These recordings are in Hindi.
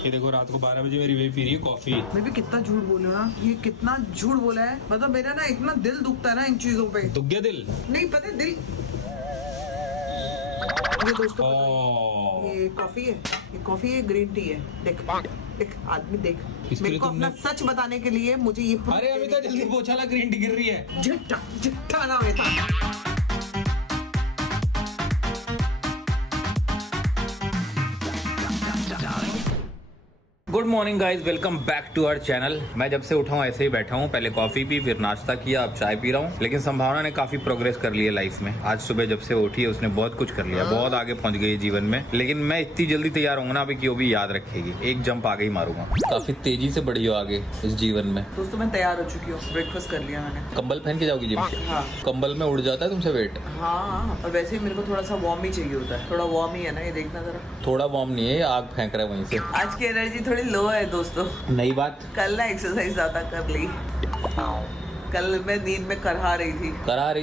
ये देखो रात को 12 बजे मेरी बेबी पी रही है कॉफी। मैं भी कितना झूठ बोल रहा हूँ ना, ये कितना झूठ बोला है। मतलब मेरा ना इतना दिल दुखता है ना इन चीजों पे। दुख गया दिल? नहीं पता है, दिल ये दोस्तों ये कॉफी है, ये कॉफी है, ग्रीन टी है। देख देख आदमी देख, मेरे को अपना सच बताने के लिए मुझे ये अरे अमिता जल्दी पोछा ला, ग्रीन टी गिर रही है। झट्टा झट्टा ना बेटा। Good morning guys, welcome back to our channel. मैं जब से उठा हूँ ऐसे ही बैठा हूँ। पहले कॉफी पी, फिर नाश्ता किया, अब चाय पी रहा हूँ। लेकिन संभावना ने काफी प्रोग्रेस कर ली है लाइफ में। आज सुबह जब से वो उठी है उसने बहुत कुछ कर लिया, बहुत आगे पहुंच गई है जीवन में। लेकिन मैं इतनी जल्दी तैयार हूँ ना अभी कि वो भी याद रखेगी। एक जंप आगे ही मारूंगा, काफी तेजी से बढ़ी हो आगे इस जीवन में। दोस्तों मैं तैयार हो चुकी हूँ, ब्रेकफास्ट कर लिया मैंने। कंबल पहन के जाओगी जिम? हाँ। कंबल में उड़ जाता है तुमसे वेट? हाँ, और वैसे ही मेरे को थोड़ा सा वार्म ही चाहिए होता है। थोड़ा वार्म ही है ना, ये देखना जरा। थोड़ा वार्म नहीं है, आग फेंक रहा है वहीं से। आज की एनर्जी थोड़ी लो है दोस्तों। नई बात? कल ना एक्सरसाइज ज्यादा कर ली। कल मैं नींद में करहा रही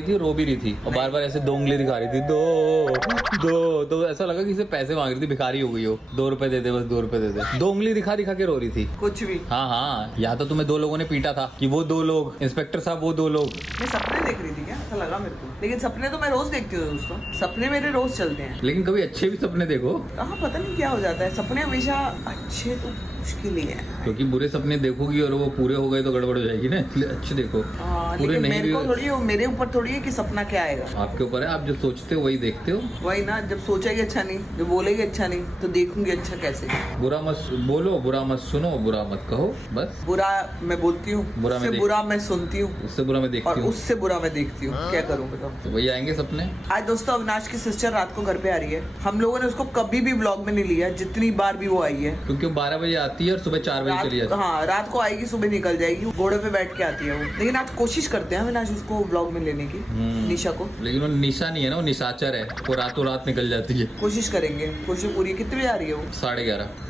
थी, रो भी रही थी और बार बार ऐसे दो उंगली दिखा रही थी, दो तो ऐसा लगा कि इसे पैसे मांग रही थी, भिखारी हो गई हो। 2 रुपए दे दे, बस 2 रुपए दे दे। 2 उंगली दिखा दिखा के रो रही थी कुछ भी। हाँ, या तो तुम्हें 2 लोगों ने पीटा था कि वो 2 लोग, इंस्पेक्टर साहब वो 2 लोग। मैं सपने देख रही थी क्या, ऐसा लगा मेरे को। लेकिन सपने तो मैं रोज देखती हूँ दोस्तों, सपने मेरे रोज चलते हैं। लेकिन कभी अच्छे भी सपने देखो। कहाँ पता नहीं क्या हो जाता है, सपने हमेशा अच्छे तो मुश्किल ही है। क्योंकि बुरे सपने देखोगी और वो पूरे हो गए तो गड़बड़ हो जाएगी ना, इसलिए अच्छे देखो। लेकिन मेरे को थोड़ी, मेरे ऊपर थोड़ी है कि सपना क्या आएगा। आपके ऊपर है, आप जो सोचते हो वही देखते हो। वही ना, जब सोचेगी अच्छा नहीं, जो बोलेगी अच्छा नहीं, तो देखूंगी अच्छा कैसे। बुरा मत बोलो, बुरा मत सुनो, बुरा मत कहो, बस। बुरा मैं बोलती हूँ, उससे बुरा मैं सुनती हूँ, उससे बुरा मैं देखती और हूँ, उससे बुरा मैं देखती हूँ। क्या करूँ बताओ। तो वही आएंगे सपने। आज दोस्तों अविनाश की सिस्टर रात को घर पे आ रही है। हम लोगों ने उसको कभी भी व्लॉग में नहीं लिया, जितनी बार भी वो आई है। क्योंकि वो 12 बजे आती है और सुबह 4 बजे चली जाती है। हाँ, रात को आएगी, सुबह निकल जाएगी, घोड़े पे बैठ के आती है वो। लेकिन आज कोशिश करते हैं अविनाश उसको व्लॉग में लेने की, निशा को। लेकिन वो निशा नहीं है ना, वो निशाचर है। वो रातों रात निकल जाती है। कोशिश करेंगे, कोशिश पूरी। कितने बजे आ रही है वो? 11:30।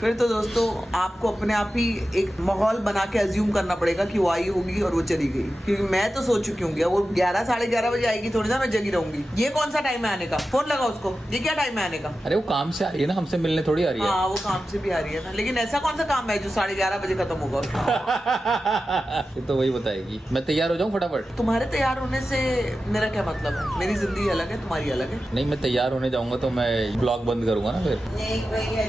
फिर तो दोस्तों आपको अपने आप ही एक माहौल बना के अज्यूम करना पड़ेगा कि वो आई होगी और वो चली गई। क्योंकि मैं तो सोच चुकी हूँ वो 11 साढ़े 11 बजे आएगी, थोड़ी ना मैं जगी रहूंगी। ये कौन सा टाइम है आने का? फोन लगा उसको, ये क्या टाइम है आने का? अरे वो काम से आ रही है ना, हमसे मिलने थोड़ी आ रही है। हाँ, वो काम से भी आ रही है ना, लेकिन ऐसा कौन सा काम है जो 11:30 बजे खत्म होगा उसका? ये तो वही बताएगी। मैं तैयार हो जाऊँ फटाफट? तुम्हारे तैयार होने से मेरा क्या मतलब है? मेरी जिंदगी अलग है, तुम्हारी अलग है। नहीं, मैं तैयार होने जाऊंगा तो मैं ब्लॉग बंद करूंगा ना फिर। नहीं भैया,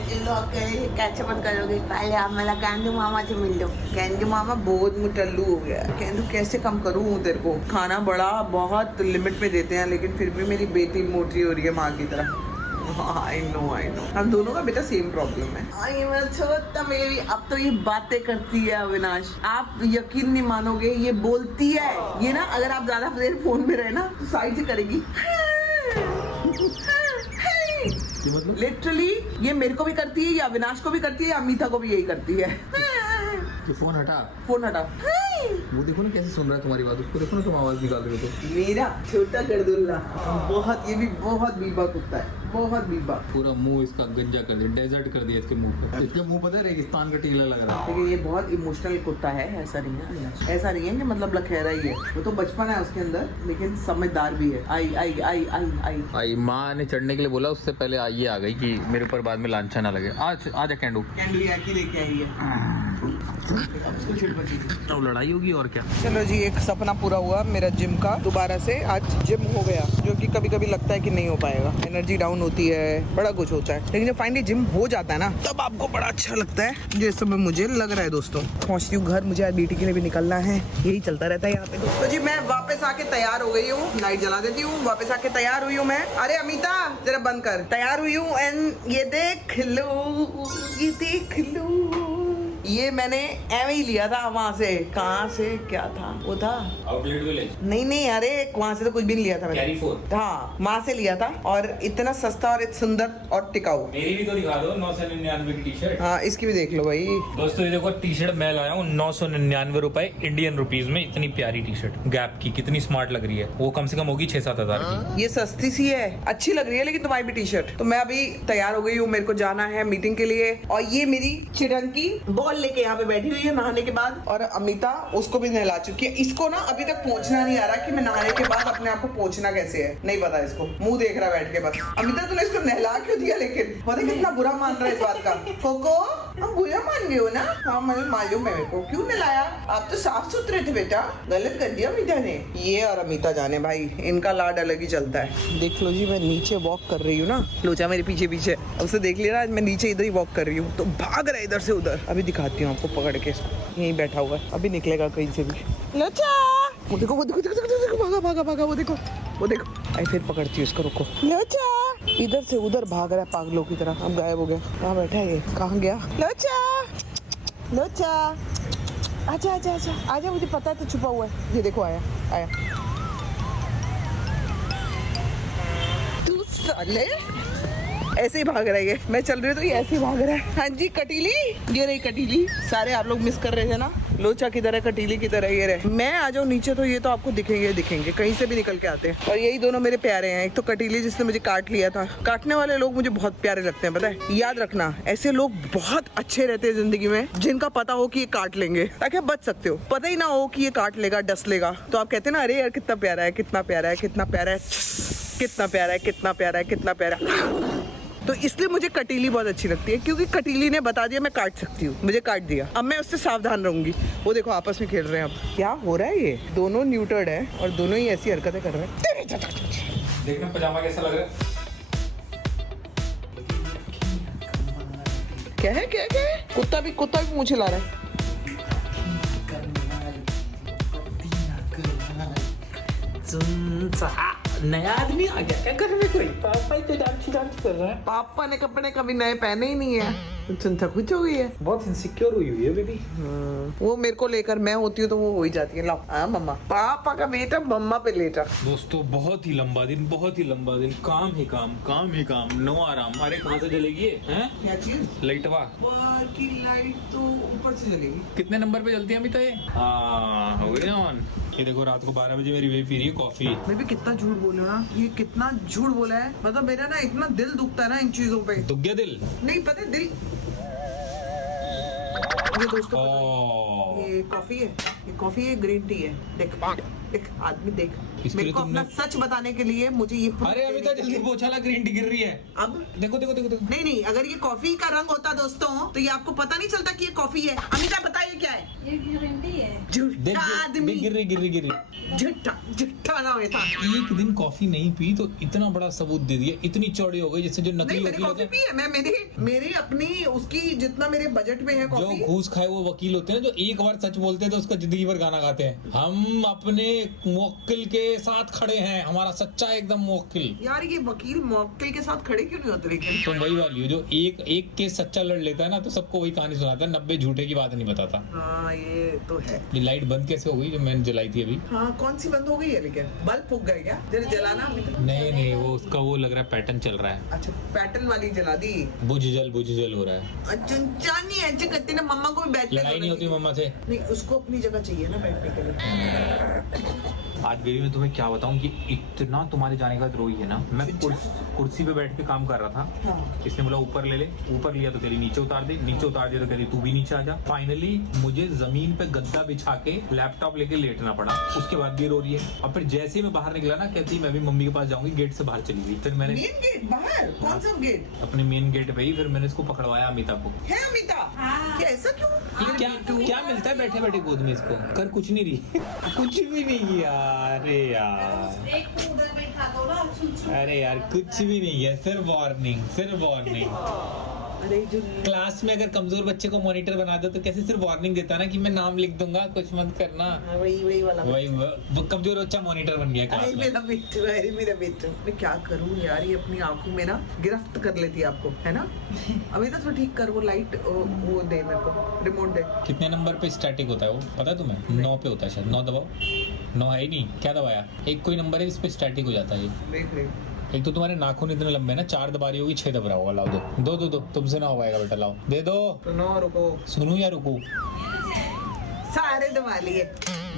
कैसे बंद करोगे? पहले आप मेरा कैंडू मामा से मिल लो। कैंडू मामा बहुत मुटल्लू हो गया। कैंडू कैसे कम करूँ तेरे को? खाना बड़ा बहुत लिमिट में देते हैं, लेकिन फिर भी मेरी बेटी मोटी हो रही है माँ की तरह। आई नो हम दोनों का बेटा सेम प्रॉब्लम है। आई मेरा छोटा बेबी अब तो ये बातें करती है अविनाश, आप यकीन नहीं मानोगे, ये बोलती है। ये ना अगर आप ज्यादा देर फोन में रहे ना तो साइड से करेगी। लिटरली ये मेरे को भी करती है, या अविनाश को भी करती है, या अमिता को भी यही करती है। तो फोन हटा। वो देखो ना कैसे सुन रहा है तुम्हारी बात, उसको देखो ना तुम आवाज निकाल रहे हो तो। मेरा छोटा गर्दुल्ला बहुत, ये भी बहुत बीबा कुत्ता है, बहुत बीबा। पूरा मुंह इसका गंजा कर दिया, डेजर्ट कर दिया इसके मुंह पे। इसके मुंह पता है रेगिस्तान का टीला लग रहा है। लेकिन ये बहुत इमोशनल कुत्ता है, ऐसा नहीं है, ऐसा नहीं है कि मतलब लखेरा ही है। वो तो बचपन है उसके अंदर, लेकिन समझदार भी है। आई आई आई आई आई आई माँ ने चढ़ने के लिए बोला, उससे पहले ये आ गई कि मेरे ऊपर बाद में लांछा ना लगे। आज आजा कैंडू लेके आई है। तो लड़ाई होगी और क्या। चलो जी, एक सपना पूरा हुआ मेरा जिम का। दोबारा से आज जिम हो गया, जो कि कभी कभी लगता है कि नहीं हो पाएगा। एनर्जी डाउन होती है, बड़ा कुछ होता है, लेकिन जब फाइनली जिम हो जाता है ना तब आपको बड़ा अच्छा लगता है, जैसे समय मुझे लग रहा है दोस्तों। पहुंचती हूँ घर, मुझे आज ड्यूटी के लिए भी निकलना है, यही चलता रहता है यहाँ पे। तो जी मैं वापस आके तैयार हो गई हूँ, लाइट जला देती हूँ। वापस आके तैयार हुई हूँ मैं। अरे अमिता जरा बंद कर। तैयार हुई हूँ एंड ये देख लो, ये देख लो, ये मैंने एम ही लिया था वहाँ से। कहाँ से क्या था वो? था आउटलेट विलेज। नहीं अरे वहाँ से तो कुछ भी नहीं लिया था मैंने। Carry four. हाँ, वहाँ से लिया था, और इतना सस्ता और इतना सुंदर और टिकाऊ। मेरी भी तो दिखा दो, 999 की टी शर्ट। हाँ, इसकी भी देख लो भाई। दोस्तों ये देखो टी शर्ट मैं लाया हूँ 999 रुपए इंडियन रुपीज में। इतनी प्यारी टी शर्ट गैप की, कितनी स्मार्ट लग रही है। वो कम से कम होगी 6-7 हजार की। ये सस्ती सी है, अच्छी लग रही है, लेकिन तुम्हारी भी टी शर्ट। तो मैं अभी तैयार हो गई हूँ, मेरे को जाना है मीटिंग के लिए। और ये मेरी चिड़ंकी बॉल लेके यहाँ पे बैठी हुई है नहाने के बाद, और अमिता उसको भी नहला चुकी है। इसको ना अभी तक पहुंचना नहीं आ रहा कि मैं नहाने के बाद अपने आप को पहुंचना कैसे है, नहीं पता इसको। मुंह देख रहा बैठ के बस। अमिता तूने इसको नहला क्यों दिया? लेकिन पता कितना बुरा मान रहा है इस बात का। कोको हम बुरा मान गए हो ना? हाँ मैं मालूम है मेरे को। क्यों नहलाया? आप तो साफ सुथरे थे बेटा, गलत कर दिया अमिता ने। ये और अमिता जाने भाई, इनका लाड अलग ही चलता है। देख लो जी, मैं नीचे वॉक कर रही हूँ ना, लोचा मेरे पीछे पीछे, उसे देख लिया आज मैं नीचे इधर ही वॉक कर रही हूँ तो भाग रहा है इधर से उधर। अभी दिखाती हूँ आपको पकड़ के इसको, यहीं बैठा हुआ है, अभी निकलेगा कहीं से भी। लोचा वो देखो, वो देखो, देखो, देखो, देखो, भागा भागा भागा, वो देखो, वो देखो। आई फिर पकड़ती हूँ इसको, रुको। लोचा इधर से उधर भाग रहा है पागलों की तरह। अब गायब हो गया। कहाँ बैठा है ये? कहाँ गया? लोचा, लोचा आजा आजा आजा आजा, मुझे पता है तो छुपा हुआ है। ये देखो आया आया। तू साले ऐसे ही भाग रहा है, मैं चल रही हूँ तो ये ऐसे ही भाग रहा है। हाँ जी कटीली, ये रही कटीली। सारे आप लोग मिस कर रहे थे ना, लोचा किधर है, कटीली किधर है, ये रहे। मैं आ जाऊँ नीचे तो ये तो आपको दिखेंगे दिखेंगे, कहीं से भी निकल के आते हैं। और यही दोनों मेरे प्यारे हैं। एक तो कटीली जिसने मुझे काट लिया था। काटने वाले लोग मुझे बहुत प्यारे लगते हैं, पता है। याद रखना, ऐसे लोग बहुत अच्छे रहते हैं जिंदगी में, जिनका पता हो कि ये काट लेंगे, ताकि आप बच सकते हो। पता ही ना हो कि ये काट लेगा, डस लेगा, तो आप कहते हैं ना, अरे यार कितना प्यारा है, कितना प्यारा है, कितना प्यारा है, कितना प्यारा है, कितना प्यारा है, कितना प्यारा। तो इसलिए मुझे कटीली बहुत अच्छी लगती है, क्योंकि कटीली ने बता दिया मैं काट सकती हूँ, मुझे काट दिया। अब मैं उससे सावधान रहूंगी। वो देखो आपस में खेल रहे हैं। अब क्या हो रहा है? ये दोनों न्यूटर्ड है और दोनों ही ऐसी हरकतें कर रहे हैं। देखना पजामा कैसा लग रहा है। क्या है क्या है क्या है? कुत्ता भी मुझे ला रहा है। नया आदमी आ गया क्या करने? कोई पापा ही तो डांस कर रहा है। पापा ने कपड़े कभी नए पहने ही नहीं है। चिंता कुछ हो गई है, बहुत इनसिक्योर हुई है बेबी। वो मेरे को लेकर, मैं होती हूँ तो वो हो ही जाती है। लाओ हाँ मम्मा, पापा का बेटा मम्मा पे लेटा। दोस्तों बहुत ही लंबा दिन, बहुत ही लंबा दिन, काम ही काम, काम ही काम, नो आराम। अरे कहाँ से जलेगी ये? हैं? क्या चीज? लाइटवा की लाइट तो ऊपर से जलेगी। कितने नंबर पे जलती है अमिता ये? हाँ हो गई ना ऑन। ये देखो रात को 12 बजे मेरी वेब पी रही है कॉफी। मैं भी कितना झूठ बोल रहा हूँ ना, ये कितना झूठ बोला है। मतलब मेरा ना इतना दिल दुखता है ना इन चीजों पे। दुख गया दिल? नहीं पता है दिल। ये दोस्तों ओह। ये कॉफी है, ये कॉफी है, ग्रीन टी है। देख देख आदमी देख, इसके मेरे लिए को अपना तुमने- सच बताने के लिए मुझे ये proof अरे अमिता देने के जल्दी लिए- पोछा ला, ग्रीन टी गिर रही है। अब देखो देखो देखो देखो। नहीं नहीं, अगर ये कॉफी का रंग होता दोस्तों तो ये आपको पता नहीं चलता कि ये कॉफी है। अमिता बताइए क्या है? ये गारंटी है। देख झूठा आदमी, गिर रही गिर रही गिर रही। झूठा झूठा ना होता। एक दिन कॉफी नहीं पी तो इतना बड़ा सबूत दे दिया, इतनी चौड़ी हो गई जिससे जो नहीं नकली मैंने वकील कॉफी होते पी है, मैं मेरी अपनी उसकी जितना मेरे बजट में है हैं, जो कॉफी। घूस खाए वो वकील होते हैं, जो एक बार सच बोलते हैं तो उसका जिंदगी भर गाना गाते हैं। हम अपने मुवक्किल के साथ खड़े हैं, हमारा सच्चा एकदम मुवक्किल। यार ये वकील मौक्किल के साथ खड़े क्यों नहीं होते? लेकिन तुम वही वाली हो जो एक केस सच्चा लड़ लेता है ना तो सबको वही कहानी सुनाता है, 90 झूठे की बात नहीं बताता। हाँ ये तो है। ये लाइट बंद कैसे हो गई जो मैंने जलाई थी अभी? हाँ कौन सी बंद हो गई है? लेकिन बल्ब फूक गए क्या? जरा जलाना अभी तो। नहीं नहीं, वो उसका वो लग रहा है पैटर्न चल रहा है, अच्छा पैटर्न वाली जला दी। बुझ जल हो रहा है। अच्छा नहीं ऐसे करते ना, मम्मा को भी बैठने लड़ाई नहीं होती मम्मा से। नहीं, उसको अपनी जगह चाहिए ना बैठने के लिए। आज बेबी मैं तुम्हें क्या बताऊं कि इतना तुम्हारे जाने का रोई है ना। मैं कुर्सी पे बैठ के काम कर रहा था, हाँ। इसने बोला ऊपर ले ले, ऊपर लिया तो कह रही नीचे उतार दे, नीचे उतार दिया तो कह रही तू भी नीचे आ जा। फाइनली मुझे जमीन पे गद्दा बिछा के लैपटॉप लेके लेटना पड़ा, उसके बाद भी रो रही है। और फिर जैसे ही मैं बाहर निकला ना, कहती मैं भी मम्मी के पास जाऊंगी, गेट से बाहर चली गई। फिर मैंने मेन गेट बाहर? कौन सा गेट? अपने मेन गेट पे ही फिर मैंने इसको पकड़वाया अमिता को। है अमिता? हाँ। क्या ऐसा क्यों? ये क्या क्या मिलता है बैठे बैठे गोद में इसको? कर कुछ नहीं रही कुछ भी नहीं किया। अरे यार एक तो उधर बैठा दो ना, सुन अरे यार कुछ भी नहीं है, सिर्फ वार्निंग, सिर्फ वार्निंग। अरे जो क्लास में अगर कमजोर बच्चे को मॉनिटर बना दो तो कैसे सिर्फ वार्निंग देता ना कि मैं नाम लिख दूंगा, कुछ मत करना। वही वाला। वही वो कमजोर बच्चा मॉनिटर बन गया क्लास अरे में। मेरा बेटू, अरे मेरा बेटू, मैं क्या करूं यार, ये अपनी आंखों में ना गिरफ्त कर लेती है आपको, है ना? अभी तक तो ठीक कर, वो लाइट वो दे मेरे को, रिमोट दे। कितने नंबर पे स्टैटिक होता है वो पता है तुम्हें? 9 पे होता है शायद। 9 दबाओ। 9 है ही नहीं, क्या दबाया? एक कोई नंबर है इस पे स्टैटिक हो जाता है ये। देख रही एक तो तुम्हारे नाखून इतने लंबे हैं ना, 4 दबा रही होगी, 6 दब रहा होगा। लाओ दो तुमसे ना हो पाएगा बेटा, लाओ दे दो। सुनो रुको। सुनू या रुकू? सारे दबा लिए।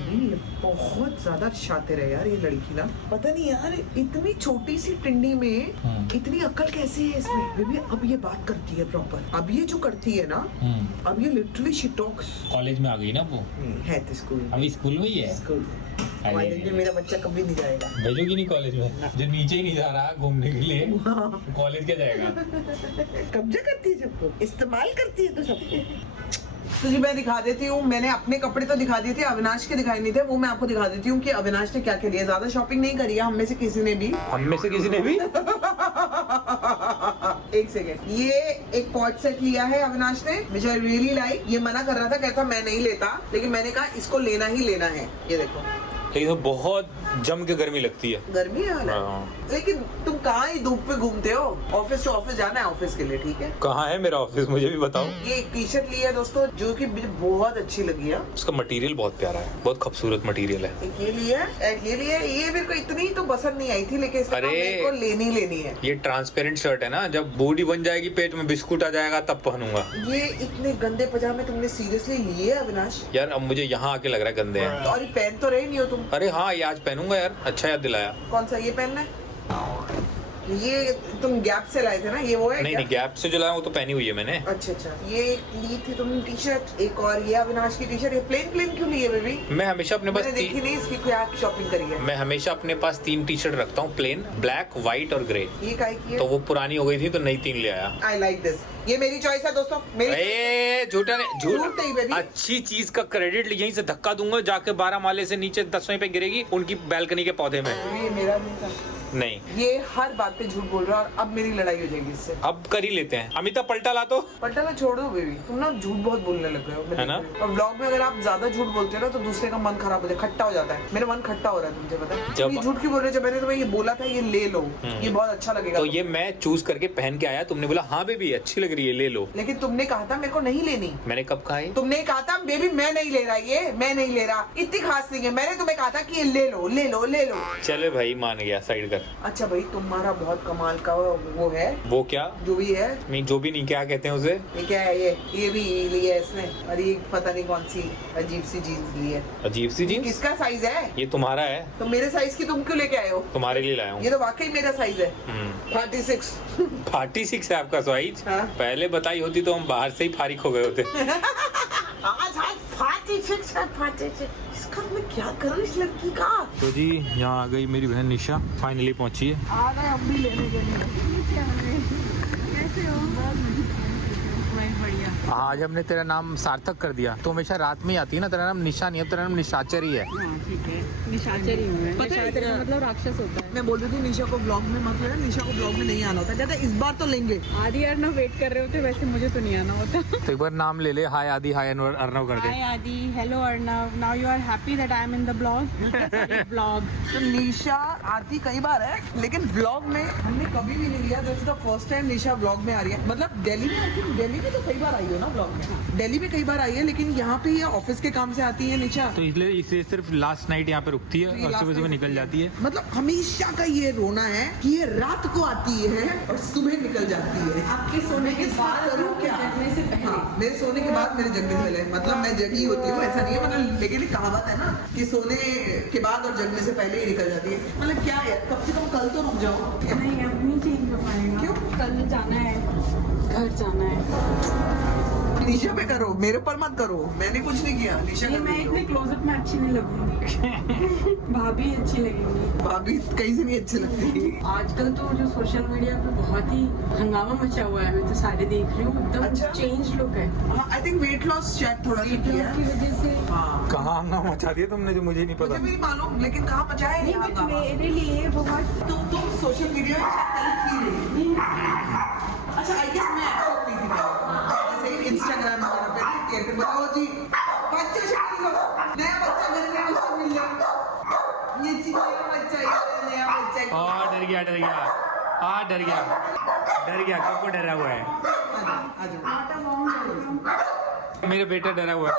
ये बहुत ज्यादा शातिर है यार ये लड़की ना। पता नहीं यार इतनी छोटी सी टिंडी में इतनी अक्ल कैसे है इसमें। बेबी अब ये बात करती है प्रॉपर। अब ये जो करती है ना, अब ये लिटरली शी टॉक्स। कॉलेज में आ गई ना वो, है तो स्कूल, अभी स्कूल में ही है। स्कूल कॉलेज में मेरा बच्चा कभी नहीं जाएगा। भेजोगी नहीं कॉलेज में? जो नीचे ही नहीं जा रहा घूमने के लिए, कॉलेज क्या जाएगा? कब्जा करती है सबको, इस्तेमाल करती है तो सबको। तुझे मैं दिखा देती हूँ, मैंने अपने कपड़े तो दिखा दिए थे, अविनाश के दिखाए नहीं थे, वो मैं आपको दिखा देती हूँ कि अविनाश ने क्या क्या लिया। ज्यादा शॉपिंग नहीं करी है हम में से किसी ने भी। हम में से किसी ने भी? एक सेकेंड, ये एक पॉट सेट लिया है अविनाश ने, विच आई रियली लाइक। ये मना कर रहा था, कहता मैं नहीं लेता, लेकिन मैंने कहा इसको लेना ही लेना है। ये देखो, लेकिन तो बहुत जम के गर्मी लगती है। गर्मी है लेकिन तुम कहाँ ही धूप पे घूमते हो। ऑफिस टू ऑफिस जाना है, ऑफिस के लिए ठीक है। कहाँ है मेरा ऑफिस, मुझे भी बताओ। ये एक टी शर्ट ली है दोस्तों, जो कि मुझे बहुत अच्छी लगी है। उसका मटेरियल बहुत प्यारा है, बहुत खूबसूरत मटेरियल है। एक ये लिया, एक ये लिया। ये मेरे को इतनी तो पसंद नहीं आई थी, लेकिन इसका अरे, मेरे को लेनी है। ये ट्रांसपेरेंट शर्ट है ना, जब बॉडी बन जाएगी, पेट में बिस्कुट आ जाएगा तब पहनूंगा। ये इतने गंदे पजामे तुमने सीरियसली लिए अविनाश? यार अब मुझे यहाँ आके लग रहा है गंदे हैं। तो और ये पहन तो रहे नहीं हो तुम? अरे हाँ, ये आज पहनूंगा यार, अच्छा याद दिलाया। कौन सा ये पहनना है? ये तुम गैप से लाए थे ना, ये वो है? नहीं नहीं, गैप से जो लाया वो तो पहनी हुई है मैंने। अच्छा अच्छा, ये एक ली थी तुमने टी शर्ट, एक और ये अविनाश की टी शर्ट। ये प्लेन क्यों ली है बेबी? मैं हमेशा अपने पास मैंने देखी नहीं इसकी क्या शॉपिंग करी है। मैं हमेशा अपने पास 3 टी शर्ट रखता हूँ, प्लेन, ब्लैक, व्हाइट और ग्रे। ये काहे की है? तो वो पुरानी हो गई थी तो नई 3 ले आया। I like this. ये मेरी चॉइस है दोस्तों, मेरी। ए, झूठा नहीं, झूठ नहीं बेबी। अच्छी चीज का क्रेडिट यहीं से धक्का दूंगा, जाके 12 माले से नीचे 10वें पे गिरेगी उनकी बैल्कनी के पौधे में। ये मेरा नहीं था। नहीं, ये हर बात पे झूठ बोल रहा है और अब मेरी लड़ाई हो जाएगी इससे। अब कर ही लेते हैं। अमिताभ पलटा ला तो। पलटा ना छोड़ दो बेबी, तुम ना झूठ बहुत बोलने लग गए हो, है ना? और व्लॉग में अगर आप ज्यादा झूठ बोलते हो ना तो दूसरे का मन खराब हो जाता है, खट्टा हो जाता है। मेरा मन खट्टा हो रहा है, तुझे पता है? जब- ये झूठ क्यों बोल रहे? जब मैंने तुम्हें ये बोला था ये ले लो, ये बहुत अच्छा लगेगा। तो ये मैं चूज करके पहन के आया, तुमने बोला हाँ बेबी अच्छी लग रही है, ले लो। लेकिन तुमने कहा था मेरे को नहीं लेनी। मैंने कब कहा है? तुमने कहा था बेबी मैं नहीं ले रहा, ये मैं नहीं ले रहा, इतनी खास नहीं है। मैंने तुम्हें कहा था कि ये ले लो ले लो ले लो। चले भाई, मान गया, साइड कर। अच्छा भाई, तुम्हारा बहुत कमाल का वो है, वो क्या? जो भी है। नहीं, जो भी नहीं, क्या कहते हैं उसे? ये क्या है? ये भी लिया है इसने, और ये पता नहीं कौन सी अजीब सी जीन्स ली है। अजीब सी जीन्स? किसका साइज है? ये तुम्हारा है, तो मेरे साइज की तुम क्यों लेके आए हो? तुम्हारे लिए लाया हूँ। ये तो वाकई मेरा साइज है। 36। 46 है आपका साइज? हाँ। पहले बताई होती तो हम बाहर से ही फारिग हो गए होते। आज 46 है, 46। इसका मैं क्या करूँ इस लड़की का? तो जी यहाँ आ गई मेरी बहन निशा, फाइनली पहुंची है। आ गए हम भी लेने के लिए। कैसे हो? बढ़िया। आज हमने तेरा नाम सार्थक कर दिया। तो हमेशा रात में ही आती है ना, तेरा नाम निशा नहीं है, तेरा नाम निशाचर ही है। ठीक है, निशाचर ही हूँ मैं। पता है निशाचर का मतलब राक्षस होता है। मैं बोल रही थी निशा को ब्लॉग में मत लेना, निशा को ब्लॉग में नहीं आना होता। कहता इस बार तो लेंगे। आदि अर्नव वेट कर रहे होते, वैसे मुझे तो नहीं आना होता। तो एक बार नाम ले ले, हाय आदि, हाय अर्नव कर दे। Hi Adi, hello Arnav, now you are happy that I am in the blog. तो निशा आती कई बार है, लेकिन ब्लॉग में हमने कभी भी नहीं लिया। This is the first time Nisha blog में आ रही है। मतलब दिल्ली में तो कई बार आई हो ना ब्लॉग में। दिल्ली में कई बार आई है, लेकिन यहाँ पे ये ऑफिस के काम से आती है निशा। तो इसलिए इसे सिर्फ लास्ट नाइट यहाँ पे रुकती है और सुबह सुबह निकल जाती है। मतलब हमेशा का ये रोना है कि ये रात को आती है और सुबह निकल जाती है। आपके सोने के बाद करूँ क्या? जगने से पहले। हाँ, मेरे सोने के बाद मेरे जगने से पहले। मतलब मैं जगी होती हूँ, ऐसा नहीं है। मतलब लेकिन एक कहावत है ना कि सोने के बाद और जगने से पहले ही निकल जाती है। मतलब क्या है, कम से कम कल तो रुक जाओ। नहीं, अब नहीं चेंज हो पाएगा। क्यों? कल जाना है, घर जाना है। निशा पे करो, मेरे पर मत करो। मैंने कुछ नहीं किया, निशा नहीं, कर मैं रही इतने हो। क्लोजअप में अच्छी नहीं लगूंगी। भाभी अच्छी लगेंगी। भाभी कहीं से नहीं अच्छी लगती। आजकल तो जो सोशल मीडिया पे बहुत ही हंगामा मचा हुआ है, मैं तो सारे देख रही हूँ, एकदम अच्छा। चेंज लुक है। आई थिंक वेट लॉस शायद थोड़ा सा किया की है। वजह से। हाँ, कहाँ हंगामा मचा दिया तुमने जो मुझे नहीं मुझे भी नहीं मालूम, लेकिन कहाँ मचा है ये नहीं, बट हंगामा? मेरे लिए बहुत तुम सोशल मीडिया में शायद कल थी नहीं। अच्छा, आई गेस मैं एक्टिव नहीं थी पहले। जैसे इंस्टाग्राम वगैरह पे कहते बताओ जी बच्चा शादी लो, नया बच्चा घर में उसको मिल जाए। ये चीज नया बच्चा, ये नया बच्चा। डर गया कोको डरा हुआ है। आ जाओ। मेरा बेटा डरा हुआ है,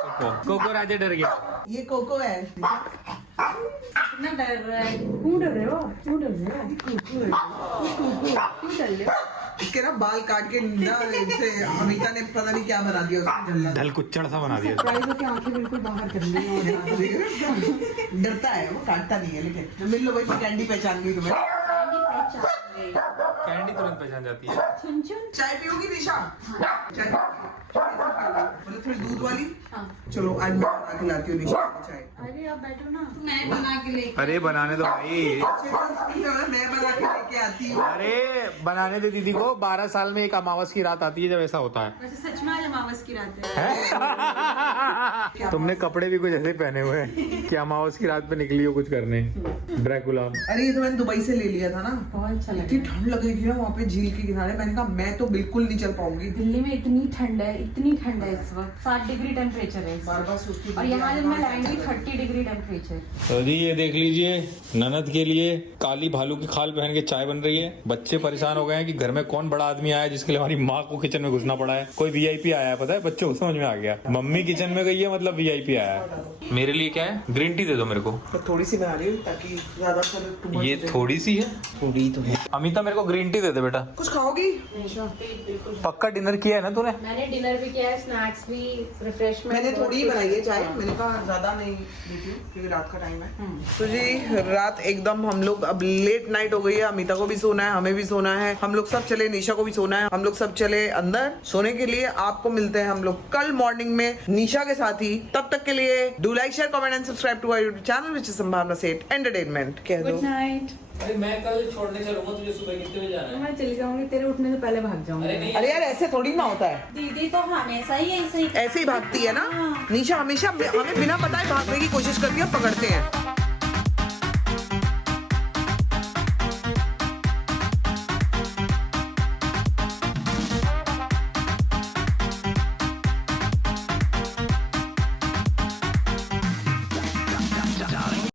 कोको राजा डर गया। ये कोको है। कितना डर रहा है। क्यों डर रहे हो? क्यों डर रहे हो? क्यों डर रहे हो? इसके ना बाल काट के ना इनसे अमिता ने पता नहीं क्या बना दिया उसको। ढल कुच्चड़ सा बना दिया। प्राइवेट की आंखें बिल्कुल बाहर कर ली और डरता है वो, काटता नहीं है। लेकिन मिल लो भाई, कैंडी पहचान गई तुम्हें। कैंडी तुरंत पहचान जाती है। छुन छुन। चाय पियोगी निशा? चाय मतलब थोड़ी दूध वाली। चलो आज मैं बना के लाती हूँ निशा को चाय। अरे आप बैठो ना, मैं बना के ले। अरे बनाने दो भाई, मैं बना के लेके आती हूँ। अरे बनाने दे दीदी को। 12 साल में एक अमावस की रात आती है जब ऐसा होता है। वैसे सच में आज अमावस की रात है। तुमने कपड़े भी कुछ ऐसे पहने हुए हैं कि अमावस की रात पे निकली हो कुछ करने। ड्रैकुला। अरे ये तो मैंने दुबई से ले लिया था ना। बहुत अच्छा इतनी लगा। ठंड लग रही थी ना वहाँ पे झील के किनारे। मैंने कहा मैं तो बिल्कुल नहीं चल पाऊंगी। दिल्ली में इतनी ठंड है, इतनी ठंड है इस वक्त। 7 डिग्री टेम्परेचर है इस बार वक्त। बार सोचती और यहाँ जब मैं लैंड हुई 30 डिग्री टेम्परेचर। तो जी ये देख लीजिए, ननद के लिए काली भालू की खाल पहन के चाय बन रही है। बच्चे परेशान हो गए हैं कि घर में कौन बड़ा आदमी आया है जिसके लिए हमारी माँ को किचन में घुसना पड़ा है। कोई वीआईपी आया है, पता है बच्चों को समझ में आ गया। मम्मी किचन में गई है मतलब वीआईपी आया है। मेरे लिए क्या है? ग्रीन टी दे दो मेरे को। तो थोड़ी सी बना रही हूँ ताकि ज्यादा कर। ये थोड़ी सी है। थोड़ी तो है। अमिता मेरे को ग्रीन टी दे दे बेटा। कुछ खाओगी? पक्का डिनर किया है ना तूने? मैंने डिनर भी किया है, स्नैक्स भी, रिफ्रेशमेंट। मैंने थोड़ी ही बनाई है चाय। मैंने कहा ज्यादा नहीं लीजिए क्योंकि रात का टाइम है। तो जी रात एकदम हम लोग अब लेट नाइट हो गई है। अमिता को भी सोना है, हमें भी सोना है। हम लोग सब चले, निशा को भी सोना है। हम लोग सब चले अंदर सोने के लिए। आपको मिलते हैं हम लोग कल मॉर्निंग में निशा के साथ ही। तब तक के लिए do like share comment and subscribe to our YouTube channel which is Sambhavna Seth entertainment. कह दो गुड नाइट। अरे मैं कल छोड़ने चलूंगा तुझे, सुबह कितने बजे जाना है? मैं चली जाऊंगी, तेरे उठने से पहले भाग जाऊंगी। अरे यार ऐसे थोड़ी ना होता है। दीदी तो हमेशा ही ऐसे ही ऐसे ही भागती है ना निशा। हमेशा हमें बिना बताए भागने की कोशिश करती है और पकड़ते हैं।